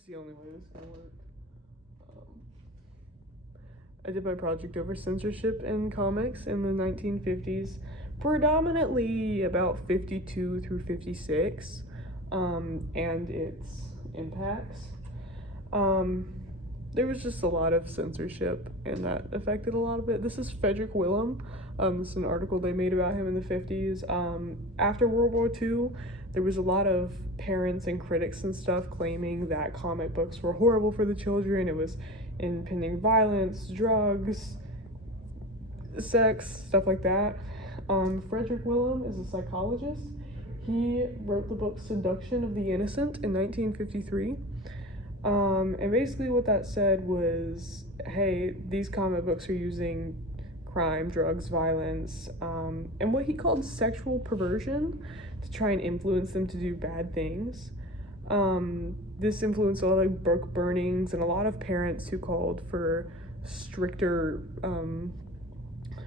It's the only way this is gonna work. Um, I did my project over censorship in comics in the 1950s, predominantly about 52 through 56, and its impacts. Um, there was just a lot of censorship, and that affected a lot of it. This is Frederick Willem. This is an article they made about him in the 50s. After World War II, there was a lot of parents and critics and stuff claiming that comic books were horrible for the children. It was impending violence, drugs, sex, stuff like that. Frederick Willem is a psychologist. He wrote the book Seduction of the Innocent in 1953. And basically what that said was, hey, these comic books are using crime, drugs, violence, and what he called sexual perversion to try and influence them to do bad things. This influenced a lot of book burnings and a lot of parents who called for stricter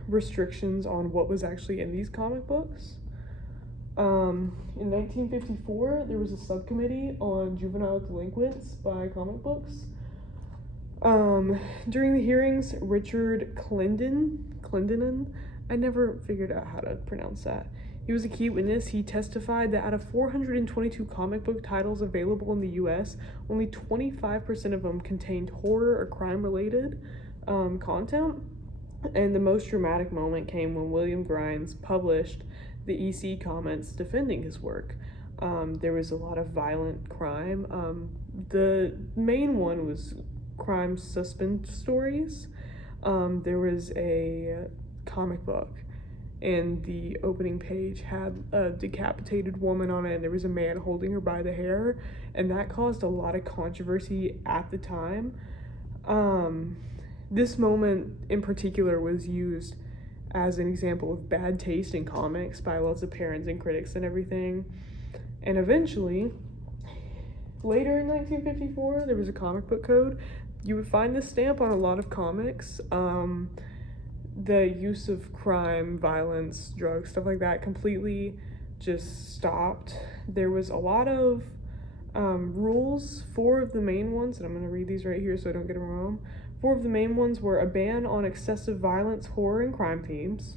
restrictions on what was actually in these comic books. In 1954, there was a subcommittee on juvenile delinquents by comic books. During the hearings, Richard Clendenin, I never figured out how to pronounce that. He was a key witness. He testified that out of 422 comic book titles available in the US, only 25% of them contained horror or crime-related content. And the most dramatic moment came when William Grimes published the EC comments defending his work. There was a lot of violent crime. The main one was crime suspense stories. There was a comic book, and the opening page had a decapitated woman on it, and there was a man holding her by the hair, and that caused a lot of controversy at the time. This moment in particular was used as an example of bad taste in comics by lots of parents and critics and everything. And eventually, later in 1954, there was a comic book code. You would find this stamp on a lot of comics. The use of crime, violence, drugs, stuff like that completely just stopped. There was a lot of rules. 4 of the main ones, and I'm going to read these right here so I don't get them wrong. 4 of the main ones were a ban on excessive violence, horror, and crime themes,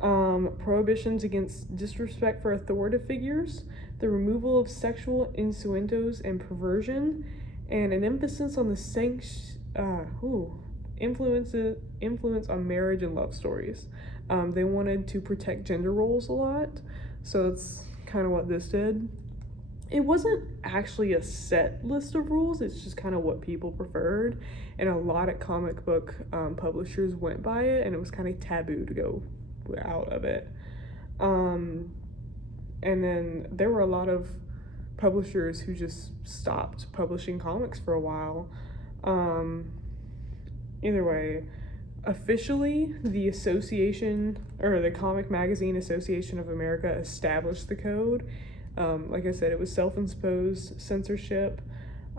prohibitions against disrespect for authoritative figures, the removal of sexual innuendos and perversion, and an emphasis on the influence on marriage and love stories. They wanted to protect gender roles a lot, so that's kind of what this did. It wasn't actually a set list of rules, it's just kind of what people preferred, and a lot of comic book publishers went by it, and it was kind of taboo to go out of it. And then there were a lot of publishers who just stopped publishing comics for a while. Either way, officially, the association, or the Comic Magazine Association of America, established the code. Like I said, it was self-imposed censorship.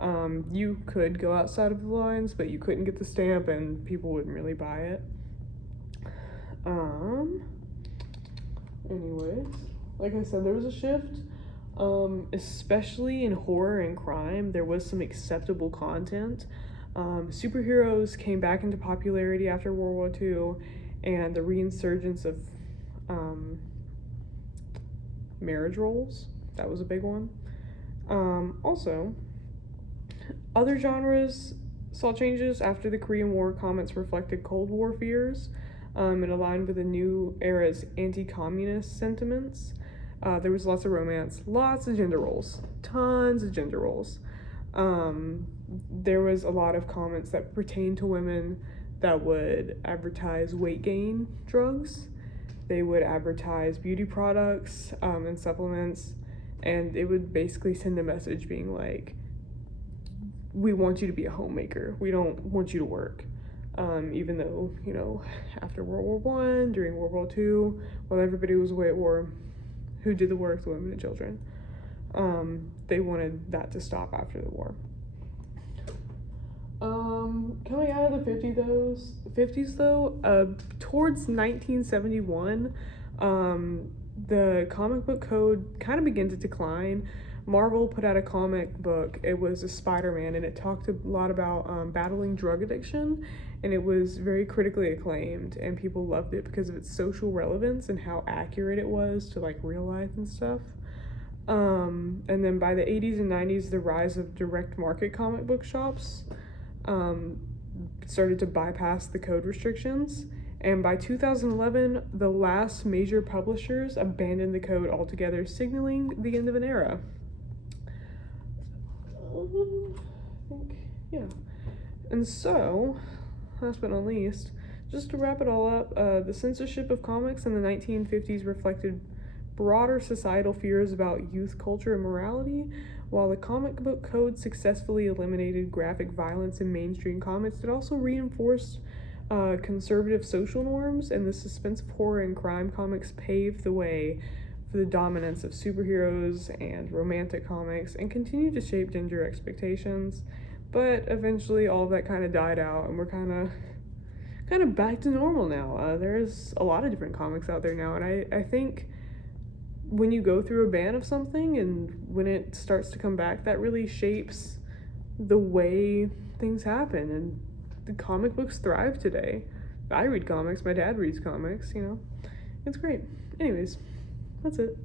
You could go outside of the lines, but you couldn't get the stamp, and people wouldn't really buy it. Anyways, like I said, there was a shift, especially in horror and crime. There was some acceptable content. Superheroes came back into popularity after World War II, and the reinsurgence of marriage roles. That was a big one. Also, other genres saw changes after the Korean War. Comics reflected Cold War fears and aligned with the new era's anti-communist sentiments. There was lots of romance, lots of gender roles, tons of gender roles. There was a lot of comments that pertained to women that would advertise weight gain drugs. They would advertise beauty products and supplements, and it would basically send a message being like, we want you to be a homemaker. We don't want you to work. Even though, after World War I, during World War II, while everybody was away at war, who did the work? The women and children. They wanted that to stop after the war. Coming out of the 50s though, towards 1971, the comic book code kind of began to decline. Marvel put out a comic book. It was a Spider-Man, and it talked a lot about battling drug addiction, and it was very critically acclaimed, and people loved it because of its social relevance and how accurate it was to like real life and stuff. And then by the 80s and 90s, the rise of direct market comic book shops started to bypass the code restrictions. And by 2011, the last major publishers abandoned the code altogether, signaling the end of an era. I think, yeah. And so, last but not least, just to wrap it all up, the censorship of comics in the 1950s reflected broader societal fears about youth culture and morality, while the comic book code successfully eliminated graphic violence in mainstream comics. It also reinforced conservative social norms, and the suspense of horror and crime comics paved the way for the dominance of superheroes and romantic comics and continued to shape gender expectations. But eventually all of that kind of died out, and we're kind of back to normal now. There's a lot of different comics out there now, and I think when you go through a ban of something and when it starts to come back, that really shapes the way things happen, and the comic books thrive today. I read comics, my dad reads comics, you know. It's great. Anyways, that's it.